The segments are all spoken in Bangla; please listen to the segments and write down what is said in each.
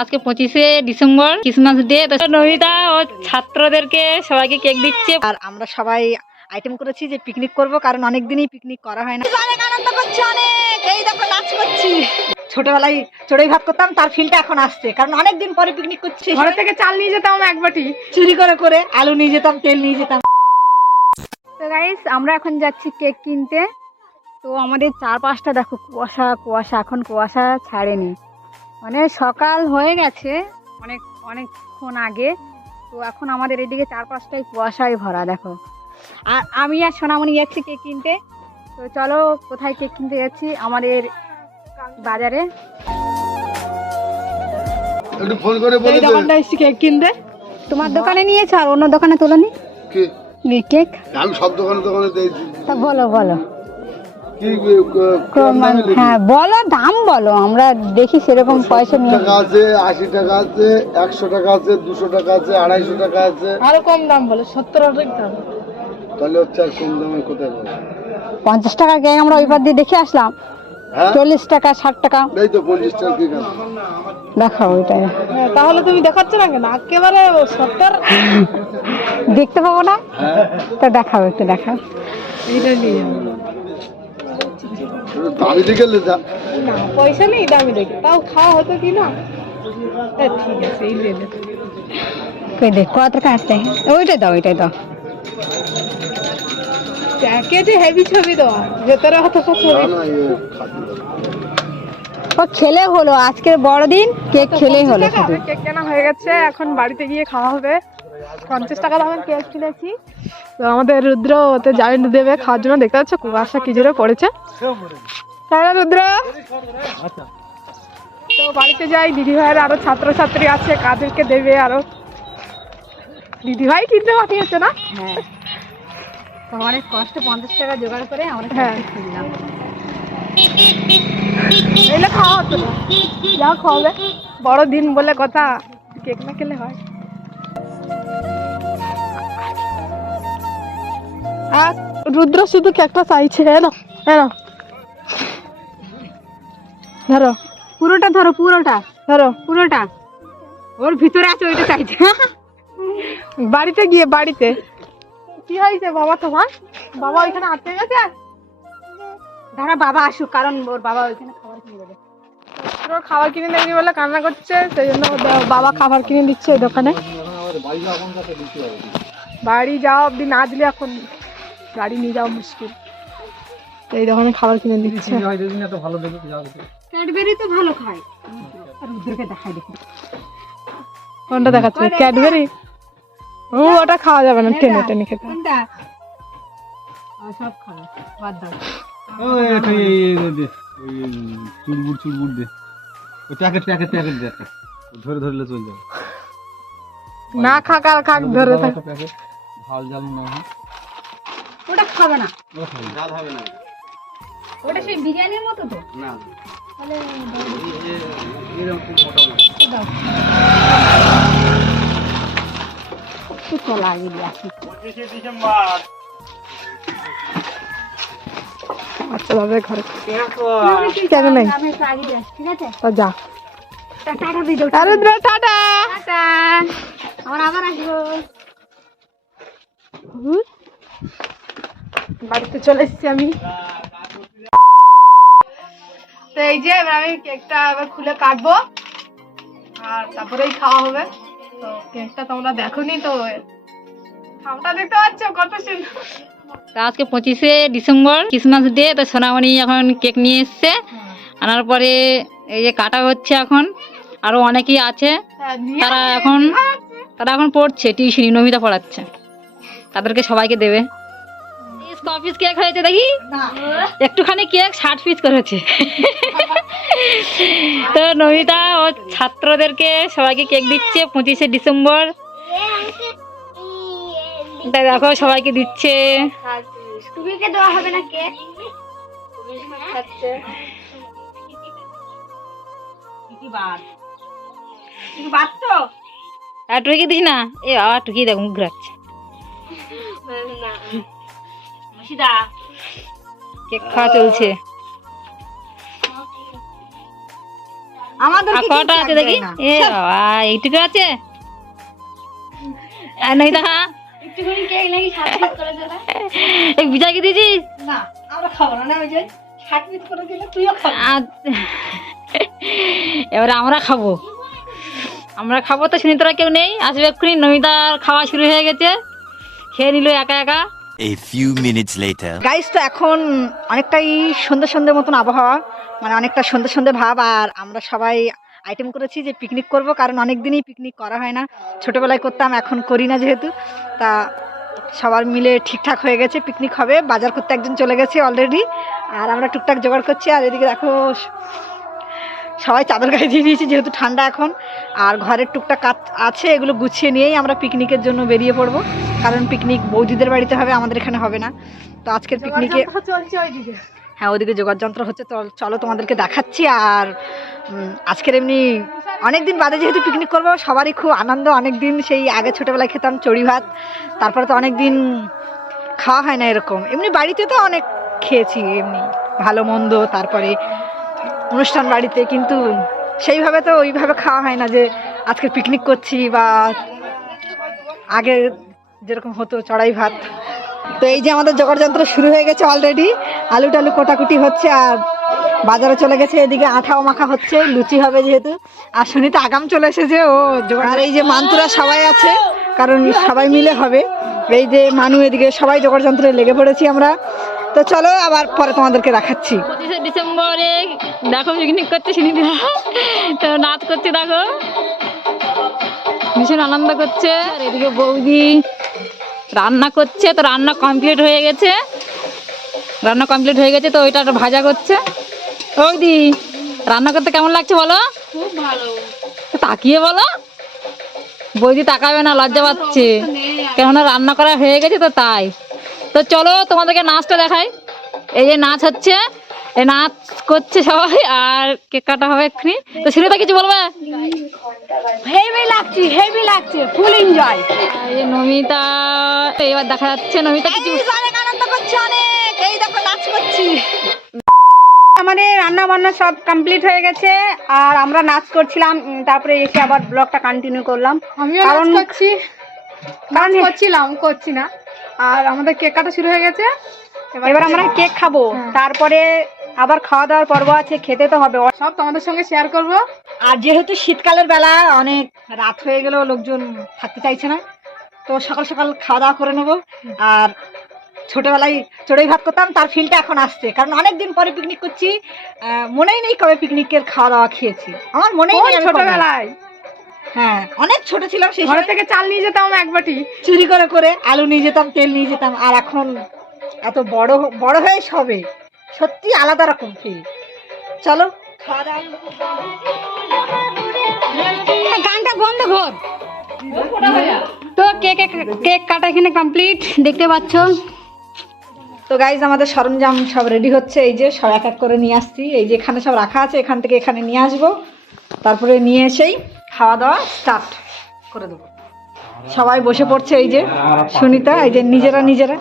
আজকে পঁচিশে ডিসেম্বর ক্রিসমাস ডে নমিতা ও ছাত্রদেরকে সবাইকে কেক দিচ্ছে। আর আমরা সবাই আইটেম করেছি যে পিকনিক করব কারণ অনেক দিনই পিকনিক করা হয় না। অনেক আনন্দ করছি অনেক। এই দেখো নাচ করছি। ছোটবেলায় চড়ুই ভাত করতাম তার ফিলটা এখন আসছে কারণ অনেক দিন পরে পিকনিক করছি। ঘর থেকে চাল নিয়ে যেতাম এক বাটি। চুরি করে করে আলু নিয়ে যেতাম তেল নিয়ে যেতাম। তো গাইস আমরা এখন যাচ্ছি কেক কিনতে। তো আমাদের চারপাশটা দেখো কুয়াশা কুয়াশা এখন কুয়াশা ছাড়েনি। মানে সকাল হয়ে গেছে অনেক অনেকক্ষণ আগে। তো এখন আমাদের এদিকে চারপাশটাই কুয়াশায় ভরা দেখো। আর আমি আর সোনামণি যাচ্ছি কেক কিনতে। তো চলো কোথায় কেক কিনতে যাচ্ছি? আমাদের বাজারে। একটু ফোন করে বলে এই দোকানটা এসেছি কেক কিনতে। তোমার দোকানে নিয়েছো আর অন্য দোকানে তোলনি? কি? কেক? আমি সব দোকানে দোকানে দিয়েছি তা বলো বলো। কি আহ, কম দামে দিবি? হ্যাঁ বলো দাম বলো আমরা দেখি সেরকম পয়সা নিয়ে। টাকা আছে আশি টাকা আছে একশো টাকা আছে দুশো টাকা আছে আড়াইশো টাকা আছে। আরও কম দাম বলে সত্তর অনেক দাম। তাহলে হচ্ছে আর কম দামে কোথায় পাবো? পঞ্চাশ টাকা কেক আমরা ওই পার দিয়ে দেখে আসলাম। হ্যাঁ? চল্লিশ টাকা ষাট টাকা। এই তো পঞ্চাশ টাকা দেখাও ওইটাই। হ্যাঁ, তাহলে তুমি দেখাচ্ছ না কেন? একেবারে সত্তর। দেখতে পাবো না? হ্যাঁ। তো দেখাও একটু দেখাও। এইটা নিয়ে দামি যা না পয়সা নেই দামি দেখে। তাও খাওয়া হতো কি না? ঠিক আছে এই। কই দেখ কত ওইটাই দাও ওইটাই দাও। প্যাকেটে হেভি ছবি দেওয়া ভেতরে অত ছবি ও খেলে হলো আজকের বড়দিন কেক খেলেই হলো কেক কেনা হয়ে গেছে এখন বাড়িতে গিয়ে খাওয়া হবে। পঞ্চাশ টাকা দামের কেক কিনেছি। তো আমাদের রুদ্র ওতে জয়েন্ট দেবে খাওয়ার জন্য। দেখতে পাচ্ছ কুয়াশা কি জোরে পড়েছে। তাই রুদ্র? তো বাড়িতে যাই দিদি ভাইয়ের আরও ছাত্রছাত্রী আছে কাদেরকে দেবে আরও। দিদি ভাই কিনতে পাঠিয়েছে না? হ্যাঁ। তো অনেক কষ্ট পঞ্চাশ টাকা জোগাড় করে আমরা হ্যাঁ। কিনলাম। এলে খাওয়া হতো না। যা খাওয়াবে বড় দিন বলে কথা কেক না খেলে হয়। আর রুদ্র শুধু কেকটা চাইছে এলো এলো ধরো। পুরোটা ধরো পুরোটা। ধরো। পুরোটা। ওর ভিতরে আছে ওইটা চাইছে বাড়িতে গিয়ে বাড়িতে। কি হয়েছে বাবা তোমার? বাবা ওইখানে আটকে গেছে? দাঁড়া বাবা আসুক কারণ ওর বাবা ওইখানে খাবার কিনে দেবে। রুদ্র খাবার কিনে দেয়নি বলে কান্না করছে সেই জন্য বাবা খাবার কিনে দিচ্ছে এই দোকানে। বাড়ি যাওয়া অব্দি না দিলে এখন গাড়ি নিয়ে যাওয়া মুশকিল। তো এই দোকানে খাবার কিনে দিচ্ছে ক্যাডবেরি তো ভালো খায়। আর রুদ্রকে দেখাই দেখি। কোনটা দেখাচ্ছে? ক্যাডবেরি? ও ওটা খাওয়া যাবে না টেনে টেনে খেতে। কোনটা? সব খাবে। বাদ দাও। চুলবুট দে ওই প্যাকেট প্যাকেট প্যাকেট দে একটা। ধরে ধরলে চলে যাবে না খাক আর খাক ধরে থাক। ঝাল ঝাল না খাবে না। ঝাল হবে না। ওটা সেই বিরিয়ানির মতো তো? না। তাহলে এরকম মোটা না একটু কলা আগে আসি আচ্ছা বাবা ঘরে। কেন নাই? আমি একটু আগে দিয়ে আসি ঠিক আছে? যা। টাটা দিয়ে দাও আরে টাটা টাটা আমার আবার আসব। হুম। বাড়িতে চলে এসেছি আমি। তো এই যে এবার আমি কেকটা এবার খুলে কাটবো আর তারপরেই খাওয়া হবে। তো কেকটা তোমরা দেখোনি তো খামটা দেখতে পাচ্ছ? কত সুন্দর। আজকে পঁচিশে ডিসেম্বর ক্রিসমাস ডে তো সোনামণি এখন কেক নিয়ে এসছে। আনার পরে এই যে কাটা হচ্ছে এখন আরও অনেকেই আছে। হ্যাঁ, তারা এখন তারা এখন পড়ছে টিউশনি নমিতা পড়াচ্ছে। তাদেরকে সবাইকে দেবে। ক পিস কেক হয়েছে দেখি? একটুখানি কেক ষাট পিস করেছে তো নমিতা ও ছাত্রদেরকে সবাইকে কেক দিচ্ছে পঁচিশে ডিসেম্বর। দেখো সবাইকে দিচ্ছে। তুমিকে দেওয়া হবে না কেক আর টুকি দিস না। এ বাবা টুকি দেখ মুখ ঘুরাচ্ছে। কেক খাওয়া চলছে। আমাদের আর কটা আছে দেখি? এ বাবা এইটুকু আছে? আর নাই দেখা? এই বিজয়কে দিয়েছিস? না আমরা খাব না না ওই যে করে দিলে তুইও খাবি। আর এবারে আমরা খাব। আমরা খাব তো শুনি তোরা কেউ নেই? আসবে এক্ষুনি। নমিতার খাওয়া শুরু হয়ে গেছে। খেয়ে নিল একা একা। A few minutes later. Guys তো এখন অনেকটাই সন্ধ্যে সন্ধ্যে মতন আবহাওয়া মানে অনেকটা সন্ধ্যে সন্ধ্যে ভাব, আর আমরা সবাই আইটেম করেছি যে পিকনিক করব, কারণ অনেক দিনই পিকনিক করা হয় না। ছোটোবেলায় করতাম, এখন করি না যেহেতু। তা সবার মিলে ঠিকঠাক হয়ে গেছে পিকনিক হবে। বাজার করতে একজন চলে গেছে অলরেডি আর আমরা টুকটাক জোগাড় করছি। আর এদিকে দেখো, সবাই চাদর গায়ে দিয়ে নিয়েছি যেহেতু ঠান্ডা এখন। আর ঘরের টুকটাক কাজ আছে, এগুলো গুছিয়ে নিয়েই আমরা পিকনিকের জন্য বেরিয়ে পড়ব। কারণ পিকনিক বৌদিদের বাড়িতে হবে আমাদের এখানে হবে না। তো আজকের পিকনিকে হ্যাঁ ওদিকে যোগাযোগ যন্ত্র হচ্ছে। তো চলো তোমাদেরকে দেখাচ্ছি আর আজকের এমনি অনেক দিন বাদে যেহেতু পিকনিক করব সবারই খুব আনন্দ। অনেক দিন সেই আগে ছোটোবেলায় খেতাম চড়ি ভাত তারপরে তো অনেক দিন খাওয়া হয় না এরকম। এমনি বাড়িতে তো অনেক খেয়েছি এমনি ভালো মন্দ তারপরে অনুষ্ঠান বাড়িতে কিন্তু সেইভাবে তো ওইভাবে খাওয়া হয় না যে আজকে পিকনিক করছি বা আগে যেরকম হতো চড়াই ভাত। তো এই যে আমাদের জোগাড় যন্ত্র শুরু হয়ে গেছে অলরেডি আলু টালু কোটাকুটি হচ্ছে আর বাজারে চলে গেছে এদিকে আঠাও মাখা হচ্ছে লুচি হবে যেহেতু। আর সুনিতা আগাম চলে এসেছে ও আর এই যে মান্তুরা সবাই আছে কারণ সবাই মিলে হবে। এই যে মানু এদিকে সবাই জোগাড় যন্ত্রে লেগে পড়েছি আমরা। তো চলো আবার পরে তোমাদেরকে দেখাচ্ছি। পঁচিশে ডিসেম্বরে দেখো পিকনিক করছে সুনিতা। তো নাচ করছে দেখো। ভীষণ আনন্দ করছে। আর এদিকে বৌদি রান্না করছে তো রান্না কমপ্লিট হয়ে গেছে। রান্না কমপ্লিট হয়ে গেছে তো ওইটা একটা ভাজা করছে। ওই দি রান্না করতে কেমন লাগছে বলো? খুব ভালো। তাকিয়ে বলো। বৌদি তাকাবে না লজ্জা পাচ্ছে। কেননা রান্না করা হয়ে গেছে তো তাই। তো চলো তোমাদেরকে নাচটা দেখাই। এই যে নাচ হচ্ছে নাচ করছে সবাই আর কেক কাটা হবে এক্ষুনি। তো সুনিতা কিছু বলবে? হেভি লাগছে হেভি লাগছে ফুল এনজয় নমিতা এবার দেখা যাচ্ছে নমিতা কিছু। আনন্দ করছি অনেক এই দেখো নাচ করছি। আমাদের রান্না বান্না সব কমপ্লিট হয়ে গেছে আর আমরা নাচ করছিলাম তারপরে এসে আবার ব্লগটা কন্টিনিউ করলাম। আমিও নাচ কারণ- করছি। নাচ করছিলাম করছি না। আর আমাদের কেক কাটা শুরু হয়ে গেছে। এবার আমরা কেক খাব। তারপরে আবার খাওয়া দাওয়ার পর্ব আছে খেতে তো হবে। সব তোমাদের সঙ্গে শেয়ার করব। আর যেহেতু শীতকালের বেলা অনেক রাত হয়ে গেলেও লোকজন থাকতে চাইছে না তো সকাল সকাল খাওয়া দাওয়া করে নেব। আর ছোটবেলায় চড়ুই ভাত করতাম তার ফিলটা এখন আসছে। কারণ অনেক দিন পরে পিকনিক করছি মনেই নেই কবে পিকনিকের খাওয়া দাওয়া খেয়েছি। আমার মনেই নেই ছোটবেলায়। হ্যাঁ অনেক ছোট ছিলাম সেই ঘরে থেকে চাল নিয়ে যেতাম এক বাটি। চুরি করে করে আলু নিয়ে যেতাম তেল নিয়ে যেতাম আর এখন এত বড় বড় হয়ে সবে। সত্যি আলাদা রকম ফিল চলো। গানটা বন্ধ কর। তো কেক কেক কাটা এখানে কমপ্লিট দেখতে পাচ্ছ? তো গাইজ আমাদের সরঞ্জাম সব রেডি হচ্ছে। এই যে সব এক এক করে নিয়ে আসছি। এই যে এখানে সব রাখা আছে এখান থেকে এখানে নিয়ে আসব। তারপরে নিয়ে এসেই খাওয়া দাওয়া স্টার্ট করে দেবো। সবাই বসে পড়ছে এই যে সুনিতা এই যে নিজেরা নিজেরা।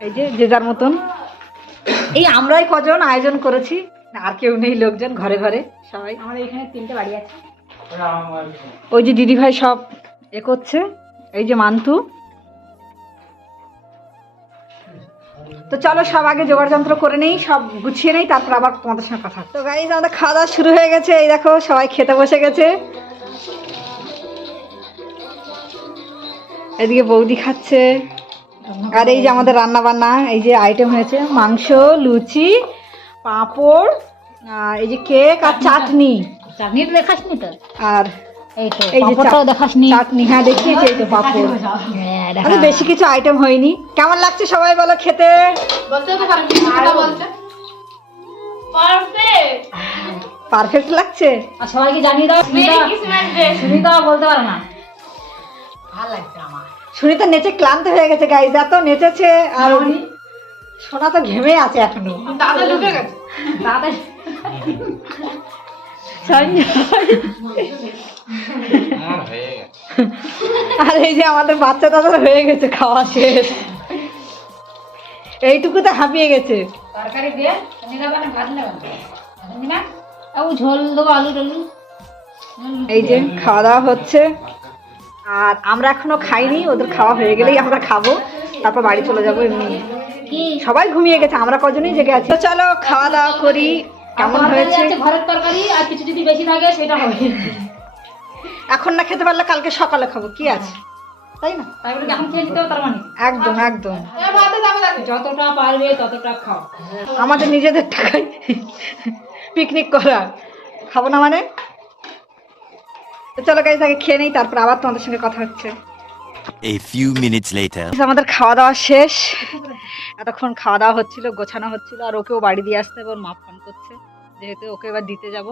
এই যে যে যার মতন। এই আমরাই কজন আয়োজন করেছি। আর কেউ নেই লোকজন ঘরে ঘরে। সবাই। আমাদের এখানে তিনটে বাড়ি আছে। ওই যে দিদিভাই সব এ করছে। এই যে মান্তু তো চলো সব আগে জোগাড় যন্ত্র করে নেই সব গুছিয়ে নেই তারপর আবার তোমাদের সঙ্গে কথা তো গাইজ আমাদের খাওয়া দাওয়া শুরু হয়ে গেছে। এই দেখো সবাই খেতে বসে গেছে। এদিকে বৌদি খাচ্ছে। আর এই যে আমাদের রান্না বান্না এই যে আইটেম হয়েছে মাংস লুচি পাঁপড় আর এই যে কেক আর চাটনি চাটনিটা দেখাসনি তো? আর চাটনি বেশি কিছু আইটেম হয়নি। কেমন লাগছে সবাই বলো খেতে? পারফেক্ট লাগছে। সবাইকে জানিয়ে দাও বলতে পারে না। সুনিতা নেচে ক্লান্ত হয়ে গেছে গাইজ এত নেচেছে আর সোনা তো ঘেমে আছে এখনও। দাদা ঢুকে গেছে। দাদা আর এই যে আমাদের বাচ্চা দাদার হয়ে গেছে খাওয়া শেষ। এইটুকুতে হাঁপিয়ে গেছে। তরকারি দিয়ে মানে ভাত ঝোল দেবো আলু টালু এই যে খাওয়া দাওয়া হচ্ছে। আর আমরা এখনও খাইনি ওদের খাওয়া হয়ে গেলেই আমরা খাব। তারপর বাড়ি চলে যাব এমনি। সবাই ঘুমিয়ে গেছে আমরা কজনই জেগে আছি। তো চলো খাওয়া দাওয়া করি। কেমন হয়েছে? ঘরের তরকারি আর কিছু যদি বেশি থাকে সেটা হবে। এখন না খেতে পারলে কালকে সকালে খাব কি আছে? তাই না? তাই বলে এখন খেয়ে নিতে তার মানে? একদম একদম। যতটা পারবে ততটা খাও। আমাদের নিজেদের টাকায় পিকনিক করা। খাব না মানে? তো চলো গাইজ আগে খেয়ে নেই তারপর আবার তোমাদের সঙ্গে কথা হচ্ছে। A few minutes later. আমাদের খাওয়া দাওয়া শেষ। এতক্ষণ খাওয়া দাওয়া হচ্ছিল গোছানো হচ্ছিল আর ওকেও বাড়ি দিয়ে আসতে এবার মা ফোন করছে। যেহেতু ওকে এবার দিতে যাব।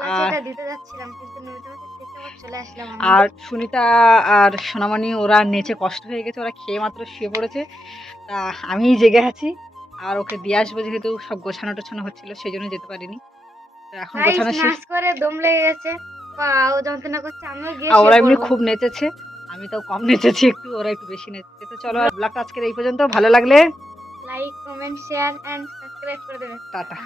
আর- দিতে যাচ্ছিলাম কিন্তু নদীতে চলে আসলাম আর সুনিতা আর সোনামণি ওরা নেচে কষ্ট হয়ে গেছে ওরা খেয়ে মাত্র শুয়ে পড়েছে। তা আমি জেগে আছি আর ওকে দিয়ে আসব যেহেতু সব গোছানো টোছানো হচ্ছিল সেই জন্য যেতে পারিনি। এখন গোছানো শেষ। করে দম লেগে গেছে। পাও যন্ত্রণা করছে আমিও গিয়ে ওরা এমনি খুব নেচেছে আমি তো কম নেচেছি একটু ওরা একটু বেশি নেচেছে। তো চলো ব্লগটা আজকের এই পর্যন্ত ভালো লাগলে like comment share and subscribe করে দেবেন টাটা।